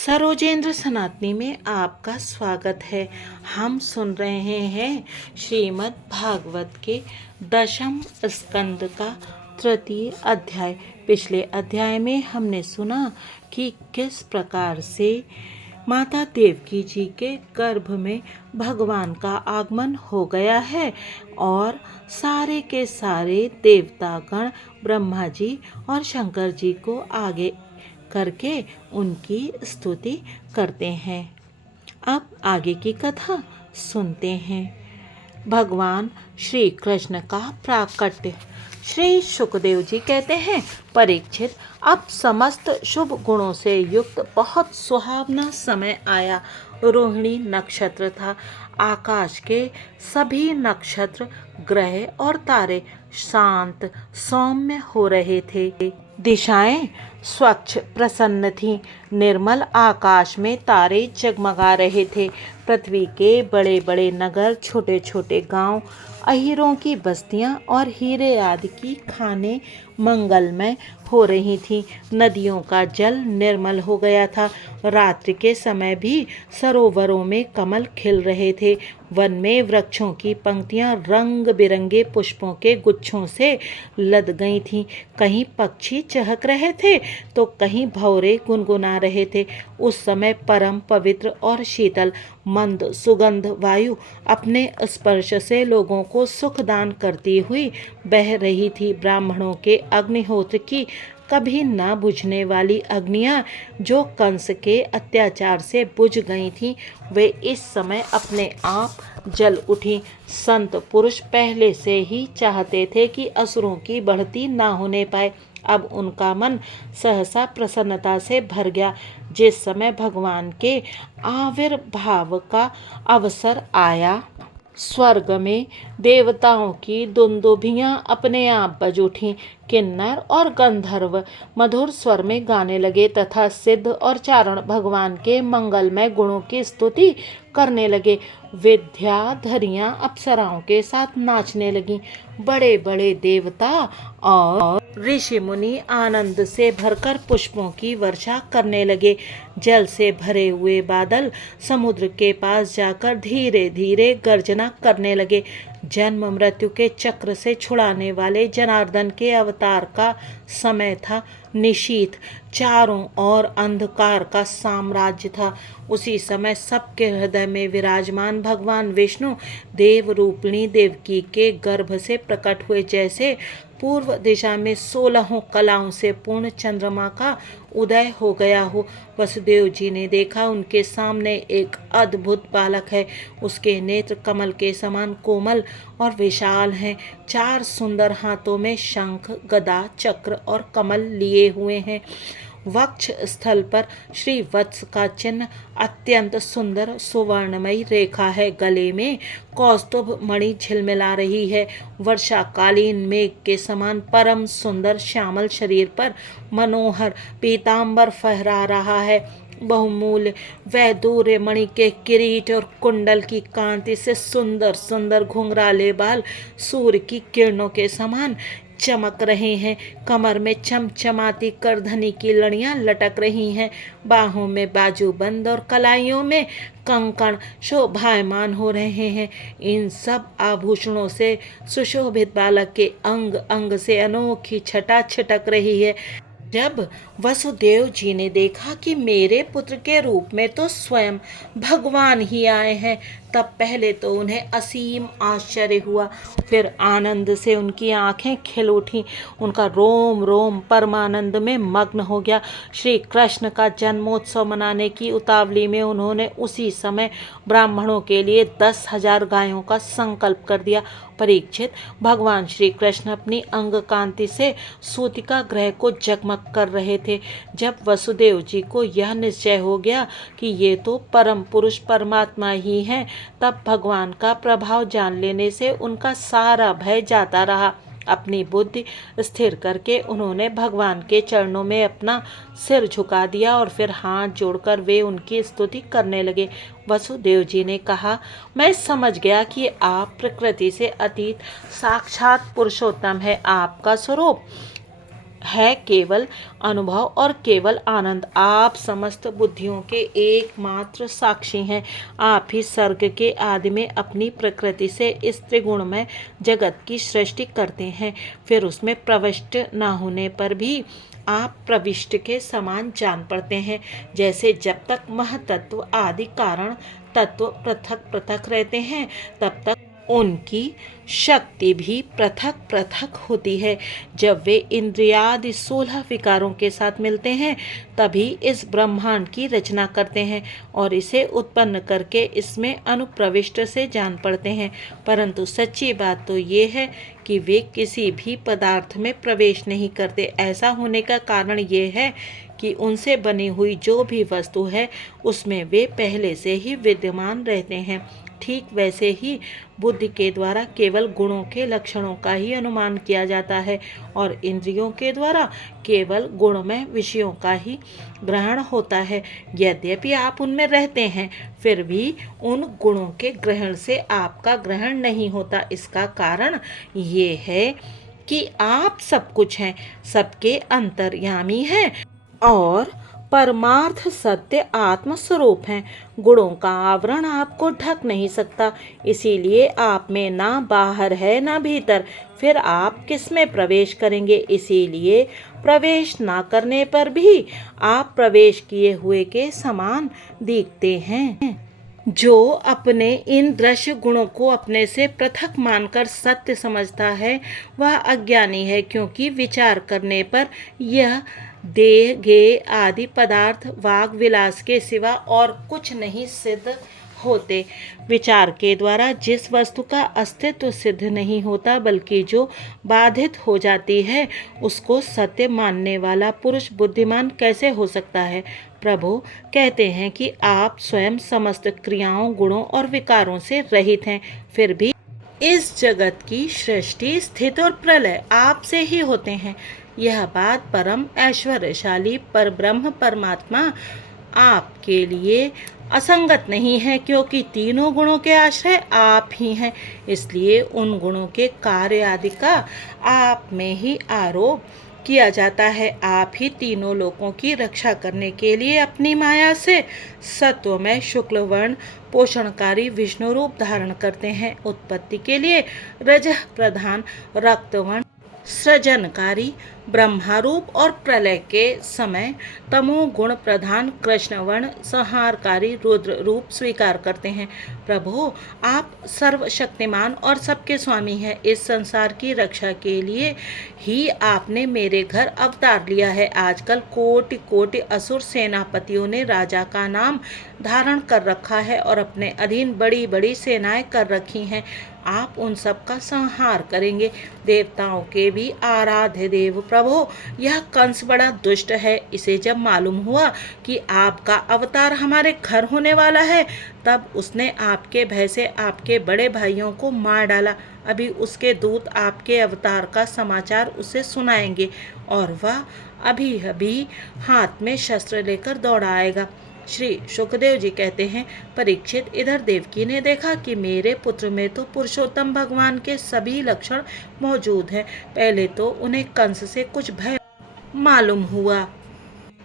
सरोजेंद्र सनातनी में आपका स्वागत है। हम सुन रहे हैं श्रीमद् भागवत के दशम स्कंद का तृतीय अध्याय। पिछले अध्याय में हमने सुना कि किस प्रकार से माता देवकी जी के गर्भ में भगवान का आगमन हो गया है और सारे के सारे देवतागण ब्रह्मा जी और शंकर जी को आगे करके उनकी स्तुति करते हैं। अब आगे की कथा सुनते हैं। भगवान श्री कृष्ण का प्राकट्य। श्री सुखदेव जी कहते हैं, परीक्षित, अब समस्त शुभ गुणों से युक्त बहुत सुहावना समय आया। रोहिणी नक्षत्र था। आकाश के सभी नक्षत्र, ग्रह और तारे शांत सौम्य हो रहे थे। दिशाएं स्वच्छ प्रसन्न थीं। निर्मल आकाश में तारे जगमगा रहे थे। पृथ्वी के बड़े बड़े नगर, छोटे छोटे गांव, अहीरों की बस्तियां और हीरे आदि की खानें मंगलमय हो रही थीं। नदियों का जल निर्मल हो गया था। रात्रि के समय भी सरोवरों में कमल खिल रहे थे। वन में वृक्षों की पंक्तियां रंग बिरंगे पुष्पों के गुच्छों से लद गई थीं। कहीं पक्षी चहक रहे थे तो कहीं भंवरे गुनगुना रहे थे। उस समय परम पवित्र और शीतल मंद सुगंध वायु अपने स्पर्श से लोगों को सुख दान करती हुई बह रही थी। ब्राह्मणों के अग्निहोत्र की कभी न बुझने वाली अग्नियां, जो कंस के अत्याचार से बुझ गई थीं, वे इस समय अपने आप जल उठी। संत पुरुष पहले से ही चाहते थे कि असुरों की बढ़ती ना होने पाए। अब उनका मन सहसा प्रसन्नता से भर गया। जिस समय भगवान के आविर्भाव का अवसर आया, स्वर्ग में देवताओं की दुंदुभियां अपने आप बज उठीं। किन्नर और गंधर्व मधुर स्वर में गाने लगे तथा सिद्ध और चारण भगवान के मंगलमय गुणों की स्तुति करने लगे। विद्याधरियां अप्सराओं के साथ नाचने लगीं। बड़े बड़े देवता और ऋषि मुनि आनंद से भरकर पुष्पों की वर्षा करने लगे। जल से भरे हुए बादल समुद्र के पास जाकर धीरे धीरे गर्जना करने लगे। जन्म मृत्यु के चक्र से छुड़ाने वाले जनार्दन के अवतार का समय था। निशीथ चारों ओर अंधकार का साम्राज्य था। उसी समय सबके हृदय में विराजमान भगवान विष्णु देव रूपिणी देवकी के गर्भ से प्रकट हुए। जैसे पूर्व दिशा में 16 कलाओं से पूर्ण चंद्रमा का उदय हो गया हो। वसुदेव जी ने देखा, उनके सामने एक अद्भुत बालक है। उसके नेत्र कमल के समान कोमल और विशाल हैं। 4 सुंदर हाथों में शंख, गदा, चक्र और कमल लिए हुए हैं। वक्ष स्थल पर श्री वत्स का चिन्ह अत्यंत सुंदर सुवर्णमयी रेखा है। गले में कौस्तुभ मणि झिलमिला रही है। वर्षाकालीन मेघ के समान परम सुंदर श्यामल शरीर पर मनोहर पीतांबर फहरा रहा है। बहुमूल्य वैदूर्य मणि के किरीट और कुंडल की कांति से सुंदर सुंदर घुंघराले बाल सूर्य की किरणों के समान चमक रहे हैं। कमर में चमचमाती करधनी की लड़ियां लटक रही हैं। बाहों में बाजूबंद और कलाइयों में कंकण शोभायमान हो रहे हैं। इन सब आभूषणों से सुशोभित बालक के अंग अंग से अनोखी छटा छिटक रही है। जब वसुदेव जी ने देखा कि मेरे पुत्र के रूप में तो स्वयं भगवान ही आए हैं, तब पहले तो उन्हें असीम आश्चर्य हुआ। फिर आनंद से उनकी आंखें खिल उठीं। उनका रोम रोम परमानंद में मग्न हो गया। श्री कृष्ण का जन्मोत्सव मनाने की उतावली में उन्होंने उसी समय ब्राह्मणों के लिए 10,000 गायों का संकल्प कर दिया। परीक्षित, भगवान श्री कृष्ण अपनी अंग कांति से सूतिका ग्रह को जगमग कर रहे थे। जब वसुदेव जी को यह निश्चय हो गया कि ये तो परम पुरुष परमात्मा ही हैं, तब भगवान का प्रभाव जान लेने से उनका सारा भय जाता रहा। अपनी बुद्धि स्थिर करके उन्होंने भगवान के चरणों में अपना सिर झुका दिया और फिर हाथ जोड़कर वे उनकी स्तुति करने लगे। वसुदेव जी ने कहा, मैं समझ गया कि आप प्रकृति से अतीत साक्षात पुरुषोत्तम है। आपका स्वरूप है केवल अनुभव और केवल आनंद। आप समस्त बुद्धियों के एकमात्र साक्षी हैं। आप ही सर्ग के आदि में अपनी प्रकृति से इस त्रिगुणमय जगत की सृष्टि करते हैं। फिर उसमें प्रविष्ट न होने पर भी आप प्रविष्ट के समान जान पड़ते हैं। जैसे जब तक महतत्व आदि कारण तत्व पृथक पृथक रहते हैं, तब तक उनकी शक्ति भी पृथक पृथक होती है। जब वे इंद्रियादि 16 विकारों के साथ मिलते हैं, तभी इस ब्रह्मांड की रचना करते हैं और इसे उत्पन्न करके इसमें अनुप्रविष्ट से जान पड़ते हैं। परंतु सच्ची बात तो ये है कि वे किसी भी पदार्थ में प्रवेश नहीं करते। ऐसा होने का कारण ये है कि उनसे बनी हुई जो भी वस्तु है, उसमें वे पहले से ही विद्यमान रहते हैं। ठीक वैसे ही बुद्धि के द्वारा केवल गुणों के लक्षणों का ही अनुमान किया जाता है और इंद्रियों के द्वारा केवल गुणमय विषयों का ही ग्रहण होता है। यद्यपि आप उनमें रहते हैं, फिर भी उन गुणों के ग्रहण से आपका ग्रहण नहीं होता। इसका कारण ये है कि आप सब कुछ हैं, सबके अंतर्यामी हैं और परमार्थ सत्य आत्म स्वरूप हैं। गुणों का आवरण आपको ढक नहीं सकता, इसीलिए आप में ना बाहर है ना भीतर। फिर आप किस में प्रवेश करेंगे? इसीलिए प्रवेश ना करने पर भी आप प्रवेश किए हुए के समान दिखते हैं। जो अपने इन दृश्य गुणों को अपने से पृथक मानकर सत्य समझता है, वह अज्ञानी है, क्योंकि विचार करने पर यह देह गेय आदि पदार्थ वाग विलास के सिवा और कुछ नहीं सिद्ध होते। विचार के द्वारा जिस वस्तु का अस्तित्व सिद्ध नहीं होता, बल्कि जो बाधित हो जाती है, उसको सत्य मानने वाला पुरुष बुद्धिमान कैसे हो सकता है? प्रभु कहते हैं कि आप स्वयं समस्त क्रियाओं, गुणों और विकारों से रहित हैं, फिर भी इस जगत की सृष्टि, स्थिति और प्रलय आपसे ही होते हैं। यह बात परम ऐश्वर्यशाली परब्रह्म परमात्मा आपके लिए असंगत नहीं है, क्योंकि तीनों गुणों के आश्रय आप ही हैं। इसलिए उन गुणों के कार्य आदि का आप में ही आरोप किया जाता है। आप ही तीनों लोकों की रक्षा करने के लिए अपनी माया से सत्वमय शुक्ल वर्ण पोषणकारी विष्णु रूप धारण करते हैं। उत्पत्ति के लिए रजः प्रधान रक्तवर्ण सृजनकारी ब्रह्मारूप और प्रलय के समय तमोगुण प्रधान कृष्णवर्ण संहारकारी रुद्र रूप स्वीकार करते हैं। प्रभु, आप सर्वशक्तिमान और सबके स्वामी हैं। इस संसार की रक्षा के लिए ही आपने मेरे घर अवतार लिया है। आजकल कोटि कोटि असुर सेनापतियों ने राजा का नाम धारण कर रखा है और अपने अधीन बड़ी बड़ी सेनाएं कर रखी हैं। आप उन सब का संहार करेंगे। देवताओं के भी आराध्य देव प्रभु, यह कंस बड़ा दुष्ट है। इसे जब मालूम हुआ कि आपका अवतार हमारे घर होने वाला है, तब उसने आपके भय से आपके बड़े भाइयों को मार डाला। अभी उसके दूत आपके अवतार का समाचार उसे सुनाएंगे और वह अभी अभी हाथ में शस्त्र लेकर दौड़ा आएगा। श्री सुखदेव जी कहते हैं, परीक्षित, इधर देवकी ने देखा कि मेरे पुत्र में तो पुरुषोत्तम भगवान के सभी लक्षण मौजूद हैं। पहले तो उन्हें कंस से कुछ भय मालूम हुआ,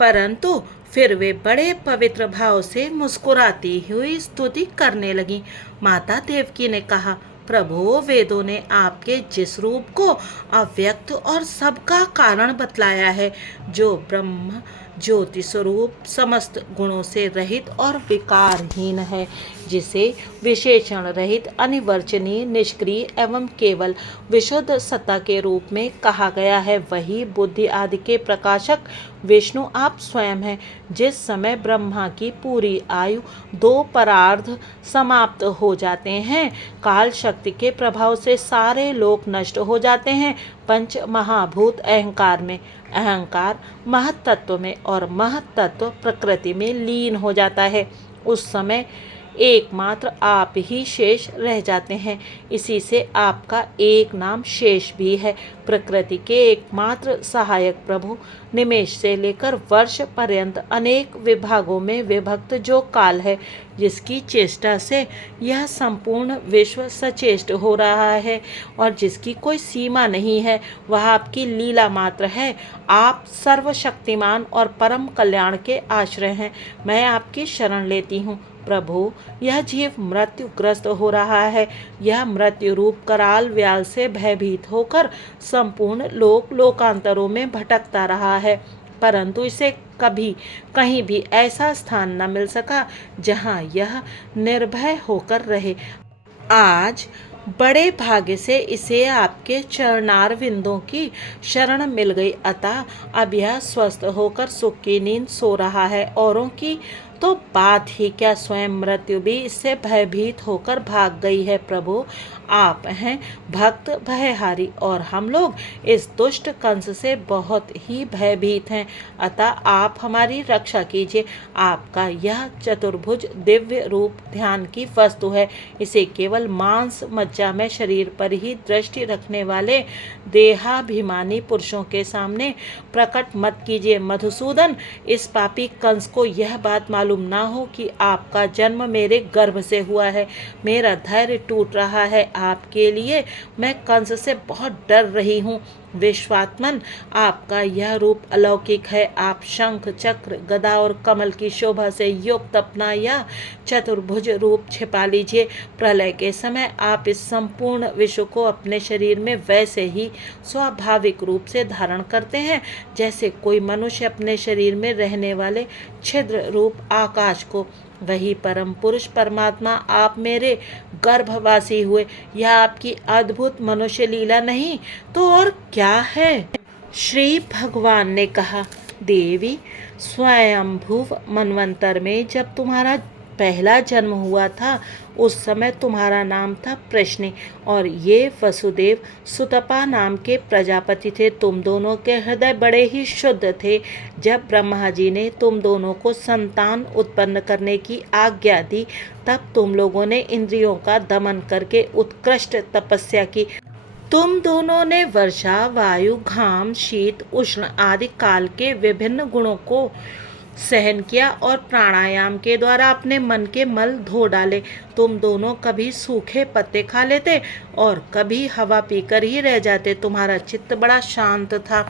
परंतु फिर वे बड़े पवित्र भाव से मुस्कुराती हुई स्तुति करने लगी। माता देवकी ने कहा, प्रभु, वेदों ने आपके जिस रूप को अव्यक्त और सबका कारण बतलाया है, जो ब्रह्म ज्योति स्वरूप समस्त गुणों से रहित और विकारहीन है, जिसे विशेषण रहित, अनिवर्चनीय, निष्क्रिय एवं केवल विशुद्ध सत्ता के रूप में कहा गया है, वही बुद्धि आदि के प्रकाशक विष्णु आप स्वयं हैं। जिस समय ब्रह्मा की पूरी आयु 2 परार्ध समाप्त हो जाते हैं, काल शक्ति के प्रभाव से सारे लोक नष्ट हो जाते हैं। पंच महाभूत अहंकार में, अहंकार महत्तत्व में और महत्तत्व प्रकृति में लीन हो जाता है। उस समय एकमात्र आप ही शेष रह जाते हैं। इसी से आपका एक नाम शेष भी है। प्रकृति के एकमात्र सहायक प्रभु, निमेष से लेकर वर्ष पर्यंत अनेक विभागों में विभक्त जो काल है, जिसकी चेष्टा से यह संपूर्ण विश्व सचेष्ट हो रहा है और जिसकी कोई सीमा नहीं है, वह आपकी लीला मात्र है। आप सर्वशक्तिमान और परम कल्याण के आश्रय हैं। मैं आपकी शरण लेती हूँ प्रभु। यह जीव मृत्युग्रस्त हो रहा है। यह मृत्यु रूप कराल व्याल से भयभीत होकर संपूर्ण लोकांतरों में भटकता रहा है, परंतु इसे कभी कहीं भी ऐसा स्थान न मिल सका जहाँ यह निर्भय होकर रहे। आज बड़े भाग्य से इसे आपके चरणार विंदों की शरण मिल गई, अतः अब यह स्वस्थ होकर सुख की नींद सो रहा है। औरों की तो बात ही क्या, स्वयं मृत्यु भी इससे भयभीत होकर भाग गई है। प्रभु, आप हैं भक्त भयहारी और हम लोग इस दुष्ट कंस से बहुत ही भयभीत हैं, अतः आप हमारी रक्षा कीजिए। आपका यह चतुर्भुज दिव्य रूप ध्यान की वस्तु है। इसे केवल मांस मज्जा में शरीर पर ही दृष्टि रखने वाले देहाभिमानी पुरुषों के सामने प्रकट मत कीजिए। मधुसूदन, इस पापी कंस को यह बात मालूम ना हो कि आपका जन्म मेरे गर्भ से हुआ है। मेरा धैर्य टूट रहा है आपके लिए। मैं कंस से बहुत डर रही हूँ। विश्वात्मन, आपका यह रूप अलौकिक है। आप शंख चक्र गदा और कमल की शोभा से युक्त अपना यह चतुर्भुज रूप छिपा लीजिए। प्रलय के समय आप इस संपूर्ण विश्व को अपने शरीर में वैसे ही स्वाभाविक रूप से धारण करते हैं जैसे कोई मनुष्य अपने शरीर में रहने वाले छिद्र रूप आकाश को। वही परम पुरुष परमात्मा आप मेरे गर्भवासी हुए। यह आपकी अद्भुत मनुष्य लीला नहीं तो और क्या है? श्री भगवान ने कहा, देवी, स्वयंभुव मनवंतर में जब तुम्हारा पहला जन्म हुआ था, उस समय तुम्हारा नाम था प्रश्नि और ये वसुदेव सुतपा नाम के प्रजापति थे। तुम दोनों के हृदय बड़े ही शुद्ध थे। जब ब्रह्मा जी ने तुम दोनों को संतान उत्पन्न करने की आज्ञा दी, तब तुम लोगों ने इंद्रियों का दमन करके उत्कृष्ट तपस्या की। तुम दोनों ने वर्षा, वायु, घाम, शीत, उष्ण आदि काल के विभिन्न गुणों को सहन किया और प्राणायाम के द्वारा अपने मन के मल धो डाले। तुम दोनों कभी सूखे पत्ते खा लेते और कभी हवा पीकर ही रह जाते। तुम्हारा चित्त बड़ा शांत था।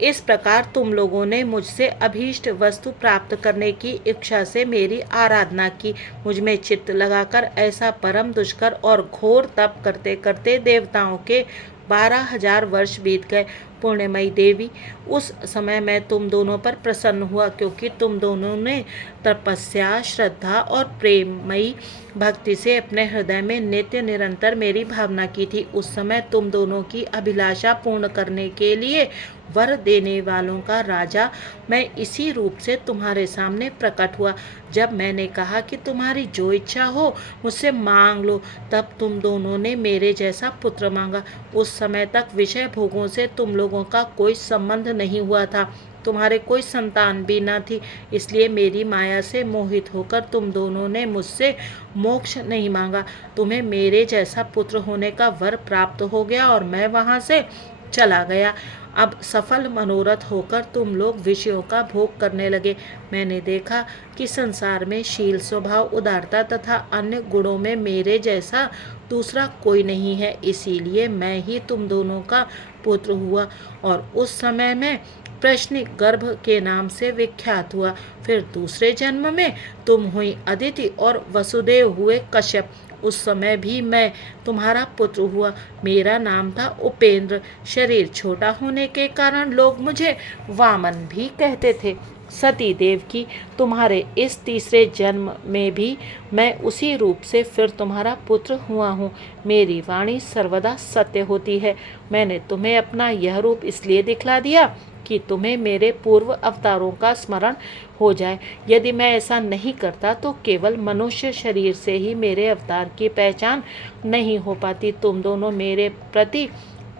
इस प्रकार तुम लोगों ने मुझसे अभीष्ट वस्तु प्राप्त करने की इच्छा से मेरी आराधना की। मुझ में चित्त लगाकर ऐसा परम दुष्कर और घोर तप करते करते देवताओं के 12,000 वर्ष बीत गए। पुण्यमयी देवी, उस समय मैं तुम दोनों पर प्रसन्न हुआ, क्योंकि तुम दोनों ने तपस्या, श्रद्धा और प्रेममयी भक्ति से अपने हृदय में नित्य निरंतर मेरी भावना की थी। उस समय तुम दोनों की अभिलाषा पूर्ण करने के लिए वर देने वालों का राजा मैं इसी रूप से तुम्हारे सामने प्रकट हुआ। जब मैंने कहा कि तुम्हारी जो इच्छा हो मुझसे मांग लो, तब तुम दोनों ने मेरे जैसा पुत्र मांगा। उस समय तक विषय भोगों से तुम लोगों का कोई संबंध नहीं हुआ था। तुम्हारे कोई संतान भी न थी, इसलिए मेरी माया से मोहित होकर तुम दोनों ने मुझसे मोक्ष नहीं मांगा। तुम्हें मेरे जैसा पुत्र होने का वर प्राप्त हो गया और मैं वहाँ से चला गया। अब सफल मनोरथ होकर तुम लोग विषयों का भोग करने लगे। मैंने देखा कि संसार में शील, स्वभाव, उदारता तथा अन्य गुणों में मेरे जैसा दूसरा कोई नहीं है, इसीलिए मैं ही तुम दोनों का पुत्र हुआ और उस समय में प्रश्नि गर्भ के नाम से विख्यात हुआ। फिर दूसरे जन्म में तुम हुई अदिति और वसुदेव हुए कश्यप। उस समय भी मैं तुम्हारा पुत्र हुआ। मेरा नाम था उपेंद्र। शरीर छोटा होने के कारण लोग मुझे वामन भी कहते थे। सती देव की तुम्हारे इस तीसरे जन्म में भी मैं उसी रूप से फिर तुम्हारा पुत्र हुआ हूँ। मेरी वाणी सर्वदा सत्य होती है। मैंने तुम्हें अपना यह रूप इसलिए दिखला दिया कि तुम्हें मेरे पूर्व अवतारों का स्मरण हो जाए। यदि मैं ऐसा नहीं करता तो केवल मनुष्य शरीर से ही मेरे अवतार की पहचान नहीं हो पाती। तुम दोनों मेरे प्रति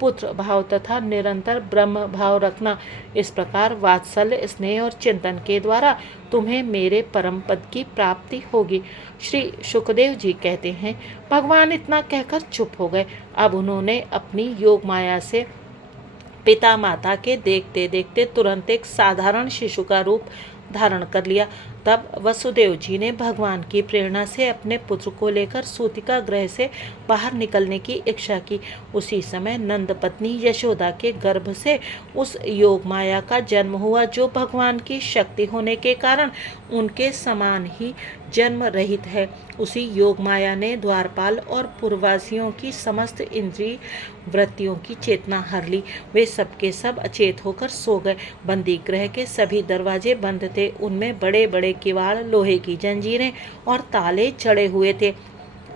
पुत्र भाव तथा निरंतर ब्रह्म भाव रखना। इस प्रकार वात्सल्य, स्नेह और चिंतन के द्वारा तुम्हें मेरे परम पद की प्राप्ति होगी। श्री शुकदेव जी कहते हैं, भगवान इतना कहकर चुप हो गए। अब उन्होंने अपनी योग माया से पिता माता के देखते देखते तुरंत एक साधारण शिशु का रूप धारण कर लिया। तब वसुदेव जी ने भगवान की प्रेरणा से अपने पुत्र को लेकर सूतिका गृह से बाहर निकलने की इच्छा की। उसी समय नंद पत्नी यशोदा के गर्भ से उस योग माया का जन्म हुआ, जो भगवान की शक्ति होने के कारण उनके समान ही जन्म रहित है। उसी योग माया ने द्वारपाल और पूर्ववासियों की समस्त इंद्रिय वृत्तियों की चेतना हर ली। वे सबके सब अचेत होकर सो गए। बंदी गृह के सभी दरवाजे बंद थे। उनमें बड़े बड़े किवाड़, लोहे की जंजीरें और ताले चढ़े हुए थे।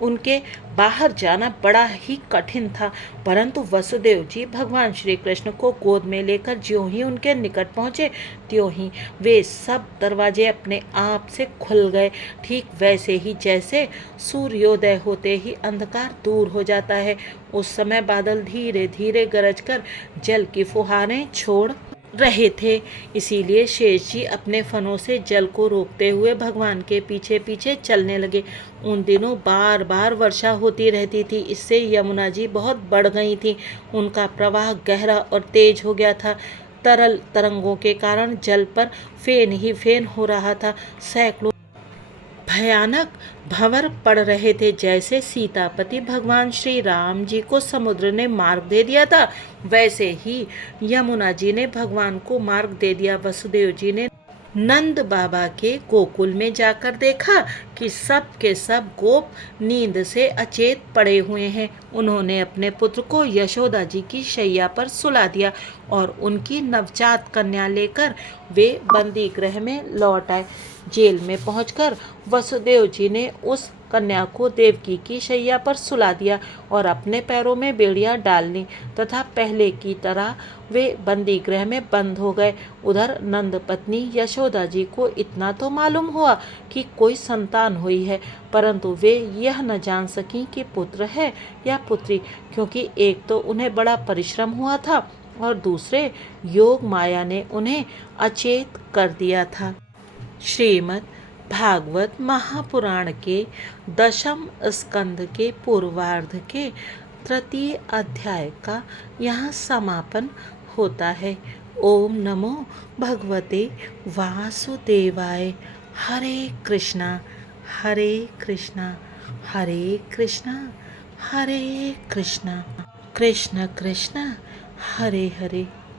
उनके बाहर जाना बड़ा ही कठिन था। परंतु वसुदेव जी भगवान श्री कृष्ण को गोद में लेकर ज्यों ही उनके निकट पहुँचे, त्यों ही वे सब दरवाजे अपने आप से खुल गए। ठीक वैसे ही जैसे सूर्योदय होते ही अंधकार दूर हो जाता है। उस समय बादल धीरे धीरे गरजकर जल की फुहारें छोड़ रहे थे। इसीलिए शेष जी अपने फनों से जल को रोकते हुए भगवान के पीछे पीछे चलने लगे। उन दिनों बार बार वर्षा होती रहती थी। इससे यमुना जी बहुत बढ़ गई थी। उनका प्रवाह गहरा और तेज हो गया था। तरल तरंगों के कारण जल पर फेन ही फेन हो रहा था। सैकड़ों भयानक भंवर पड़ रहे थे। जैसे सीतापति भगवान श्री राम जी को समुद्र ने मार्ग दे दिया था, वैसे ही यमुना जी ने भगवान को मार्ग दे दिया। वसुदेव जी ने नंद बाबा के गोकुल में जाकर देखा कि सब के सब गोप नींद से अचेत पड़े हुए हैं। उन्होंने अपने पुत्र को यशोदा जी की शैया पर सुला दिया और उनकी नवजात कन्या लेकर वे बंदी गृह में लौट आए। जेल में पहुंचकर वसुदेव जी ने उस कन्या को देवकी की शैया पर सुला दिया और अपने पैरों में बेड़ियां डाल ली तथा पहले की तरह वे बंदी गृह में बंद हो गए। उधर नंद पत्नी यशोदा जी को इतना तो मालूम हुआ कि कोई संतान हुई है, परंतु वे यह न जान सकी कि पुत्र है या पुत्री, क्योंकि एक तो उन्हें बड़ा परिश्रम हुआ था और दूसरे योग माया ने उन्हें अचेत कर दिया था। श्रीमद् भागवत महापुराण के 10वें स्कंद के पूर्वार्ध के तृतीय अध्याय का यहाँ समापन होता है। ओम नमो भगवते वासुदेवाय। हरे कृष्णा हरे कृष्णा हरे कृष्णा हरे कृष्णा कृष्ण कृष्ण हरे हरे।